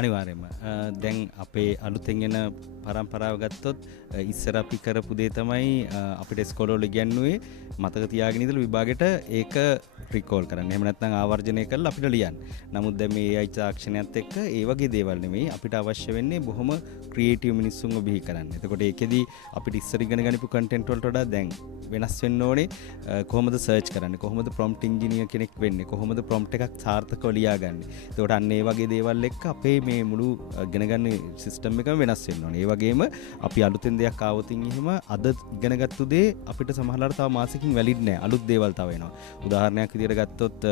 අනිවාර්යයෙන්ම දැන් අපේ අලුතෙන් එන පරම්පරාව ගත්තොත් ඉස්සර අපි කරපු දේ තමයි අපිට ඉස්කෝලවල ඉගෙනුවේ මතක තියාගෙන ඉඳලා විභාගෙට ඒක රිකෝල් කරන්න. එහෙම නැත්නම් ආවර්ජනය කරලා අපිට ලියන්න. නමුත් දැන් මේ AI තාක්ෂණයත් එක්ක ඒ වගේ දේවල් නෙමෙයි අපිට අවශ්‍ය වෙන්නේ බොහොම ක්‍රියේටිව් මිනිස්සුන්ව බිහි කරන්න. එතකොට ඒකෙදි අපිට ඉස්සර ඉගෙන ගනිපු කන්ටෙන්ට් වලට වඩා දැන් වෙනස් වෙන්න ඕනේ. කොහොමද සර්ච් කරන්නේ? කොහොමද ප්‍රොම්ප්ට් ඉන්ජිනියර් කෙනෙක් වෙන්නේ? කොහොමද ප්‍රොම්ප්ට් එකක් සාර්ථකව ලියාගන්නේ? එතකොට අන්න ඒ වගේ දේවල් එක්ක අපේ මේ මුළු ඉගෙන ගන්න සිස්ටම් එකම වෙනස් වෙන්න ඕනේ. ඒ වගේම අපි අලුතෙන් දෙයක් ආවොතින් එහෙම අද ඉගෙනගත්තු දේ අපිට සමහරවිට තව මාසෙකින් වැලිඩ් නැහැ. අලුත් දේවල් තව එනවා. උදාහරණයක් විදිහට ගත්තොත්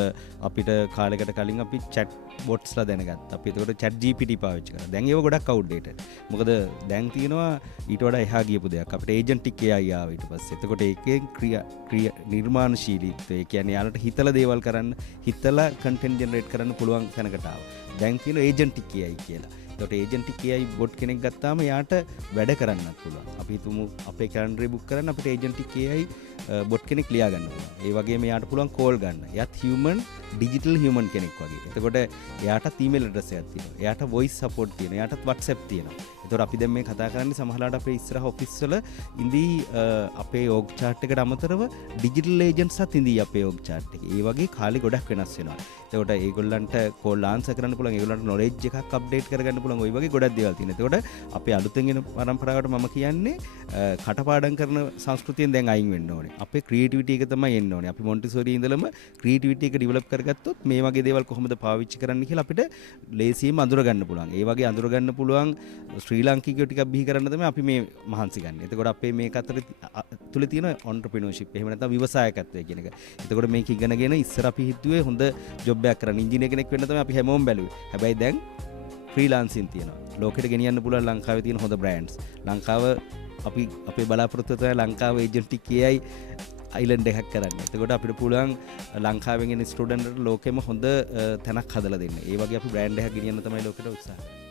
අපිට කාලයකට කලින් අපි chat botsලා දැනගත්තා. අපි ඒකට chat GPT පාවිච්චි කරා. දැන් ඒව ගොඩක් outdated. මොකද දැන් තියෙනවා ඊට වඩා එහා ගියපු දෙයක්. අපිට agentic AI ආවා ඊට පස්සේ. එතකොට ඒකේ ක්‍රියා නිර්මාණශීලීත්වය, ඒ කියන්නේ යාලට හිතලා දේවල් කරන්න, හිතලා content generate කරන්න පුළුවන් තැනකට ආවා. දැන් තියෙන agentic AI කියලා. ඒකට agentic AI bot කෙනෙක් ගත්තාම යාට වැඩ කරන්නත් පුළුවන්. අපි හිතමු අපේ කැලෙන්ඩරේ බුක් කරන්න අපිට agentic AI bot කෙනෙක් ලියා ගන්න පුළුවන්. ඒ වගේම යාට පුළුවන් කෝල් ගන්න. එයාත් human digital human කෙනෙක් වගේ. එතකොට එයාටත් email address එකක් තියෙනවා. එයාට voice support තියෙනවා. එයාටත් WhatsApp තියෙනවා. එතකොට අපි දැන් මේ කතා කරන්නේ සමහරවිට අපේ ඉස්සරහ ඔෆිස් වල ඉඳී අපේ org chart එකට අමතරව digital agents අත් ඉඳී අපේ org chart එකේ. ඒ වගේ කාලේ ගොඩක් වෙනස් වෙනවා. එතකොට ඒගොල්ලන්ට කෝල් ආන්සර් කරන්න පුළුවන්, ඒගොල්ලන්ට knowledge එකක් අප්ඩේට් කරගන්න පුළුවන්. ওই වගේ ගොඩක් දේවල් තියෙනවා. එතකොට අපේ අලුතෙන් එන පරම්පරාවට මම කියන්නේ කටපාඩම් කරන සංස්කෘතියෙන් දැන් අයින් වෙන්න ඕනේ. අපේ ක්‍රියේටිවිටි එක තමයි එන්න ඕනේ. අපි මොන්ටිසෝරි ඉඳලම ක්‍රියේටිවිටි එක ඩෙවලොප් කරගත්තොත් මේ වගේ දේවල් කොහොමද පාවිච්චි කරන්න කියලා අපිට ලේසියෙන් අඳුර ගන්න පුළුවන්. ඒ වගේ අඳුර ගන්න පුළුවන් ශ්‍රී ලාංකිකයෝ ටිකක් බිහි කරන්න තමයි අපි මේ මහන්සි ගන්න. එතකොට අපේ මේක අතර තුල තියෙන entrepreneurship එහෙම නැත්නම් ව්‍යවසායකත්වය කියන එක. එතකොට මේක ඉගෙනගෙන ඉස්සර අපි හිතුවේ හොඳ ජොබ් එකක් කරන්න ඉංජිනේර කෙනෙක් වෙන්න තමයි අපි හැමෝම බැලුවේ. හැබැයි දැන් ෆ්‍රීලාන්සින් තියෙනවා. ලෝකෙට ගෙනියන්න පුළුවන් ලංකාවේ තියෙන හොඳ බ්‍රෑන්ඩ්ස්. ලංකාව අපි අපේ බලාපොරොත්තු තමයි ලංකාව agentic AI අයිලන්ඩ් එකක් කරන්න. එතකොට අපිට පුළුවන් ලංකාවෙන් එන ස්ටුඩන්ට්ට ලෝකෙම හොඳ තැනක් හදලා දෙන්න. ඒ වගේ අපි බ්‍රෑන්ඩ් එකක් ගෙනියන්න තමයි ලෝකෙට උත්සාහ කරන්නේ.